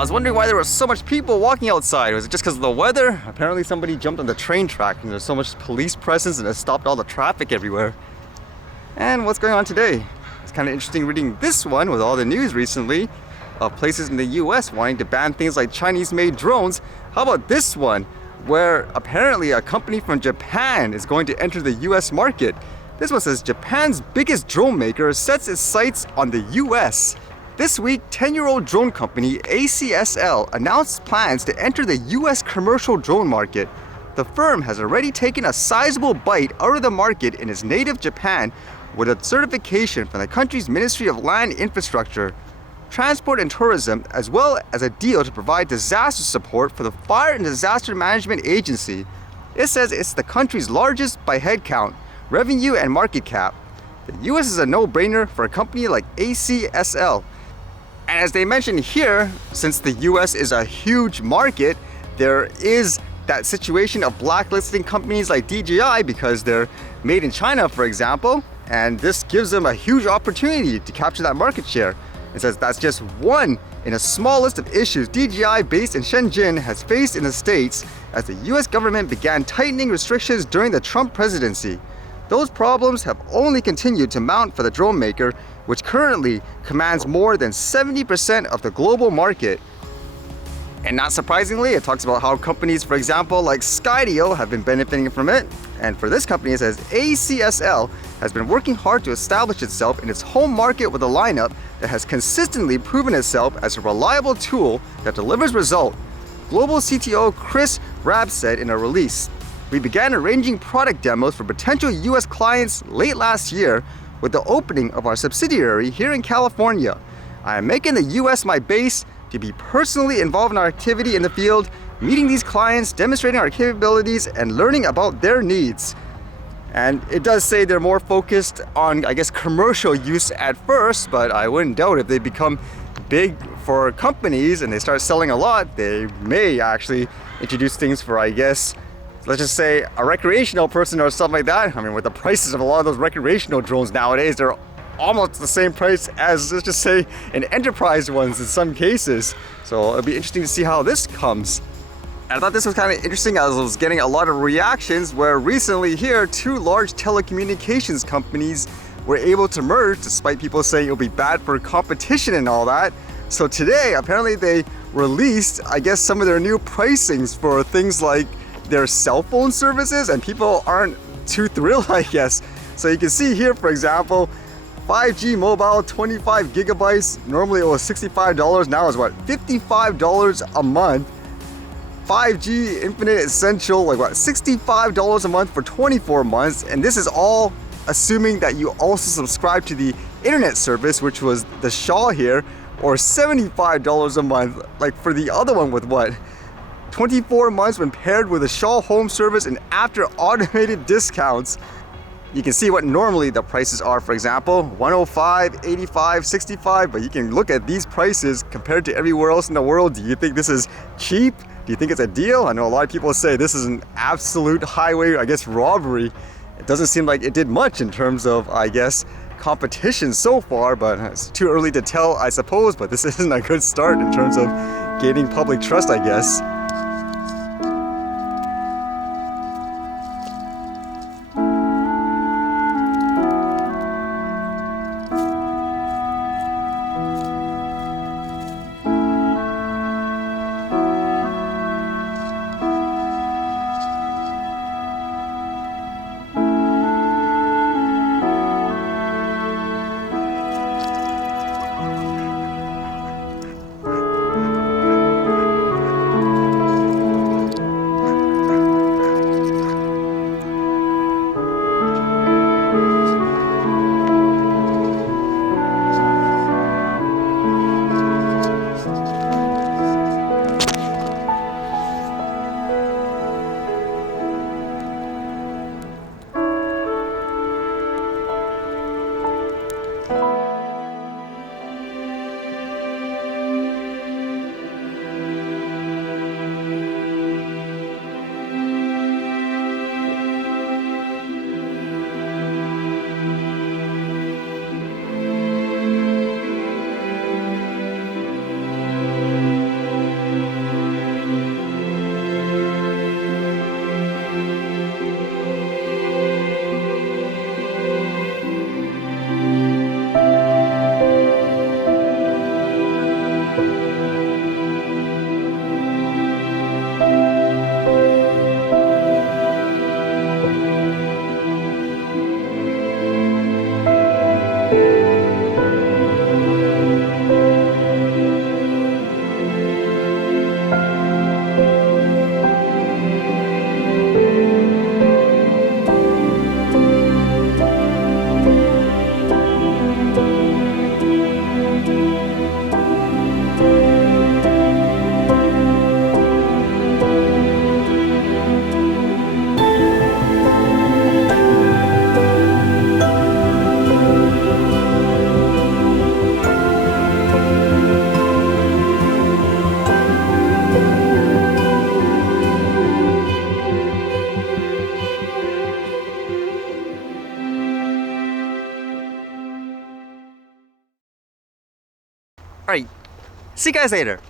I was wondering why there were so much people walking outside. Was it just because of the weather? Apparently somebody jumped on the train track and there's so much police presence and it stopped all the traffic everywhere. And what's going on today? It's kind of interesting reading this one with all the news recently of places in the US wanting to ban things like Chinese-made drones. How about this one, where apparently a company from Japan is going to enter the US market? This one says Japan's biggest drone maker sets its sights on the US. This week, 10-year-old drone company ACSL announced plans to enter the US commercial drone market. The firm has already taken a sizable bite out of the market in its native Japan with a certification from the country's Ministry of Land Infrastructure, Transport and Tourism, as well as a deal to provide disaster support for the Fire and Disaster Management Agency. It says it's the country's largest by headcount, revenue, and market cap. The US is a no-brainer for a company like ACSL. And as they mentioned here, since the US is a huge market, there is that situation of blacklisting companies like DJI because they're made in China, for example, and this gives them a huge opportunity to capture that market share. It says that's just one in a small list of issues DJI, based in Shenzhen, has faced in the States as the US government began tightening restrictions during the Trump presidency. Those problems have only continued to mount for the drone maker, which currently commands more than 70% of the global market. And not surprisingly, it talks about how companies, for example, like Skydio have been benefiting from it. And for this company, it says ACSL has been working hard to establish itself in its home market with a lineup that has consistently proven itself as a reliable tool that delivers results. Global CTO Chris Rabb said in a release, "We began arranging product demos for potential US clients late last year with the opening of our subsidiary here in California. I am making the US my base to be personally involved in our activity in the field, meeting these clients, demonstrating our capabilities, and learning about their needs." And it does say they're more focused on, I guess, commercial use at first, but I wouldn't doubt if they become big for companies and they start selling a lot, they may actually introduce things for, I guess, let's just say a recreational person or something like that. I mean, with the prices of a lot of those recreational drones nowadays, they're almost the same price as, let's just say, an enterprise ones in some cases. So it'll be interesting to see how this comes. And I thought this was kind of interesting as I was getting a lot of reactions where recently here, two large telecommunications companies were able to merge despite people saying it'll be bad for competition and all that. So today, apparently they released, I guess, some of their new pricings for things like their cell phone services, and people aren't too thrilled, I guess. So you can see here, for example, 5G mobile, 25 gigabytes. Normally it was $65. Now it's what, $55 a month. 5G Infinite Essential, like what, $65 a month for 24 months. And this is all assuming that you also subscribe to the internet service, which was the Shaw here, or $75 a month, like for the other one with what? 24 months when paired with a Shaw home service and after automated discounts. You can see what normally the prices are, for example, 105, 85, 65, but you can look at these prices compared to everywhere else in the world. Do you think this is cheap? Do you think it's a deal? I know a lot of people say this is an absolute highway, I guess, robbery. It doesn't seem like it did much in terms of, I guess, competition so far, but it's too early to tell, I suppose, but this isn't a good start in terms of gaining public trust, I guess. Alright, see you guys later.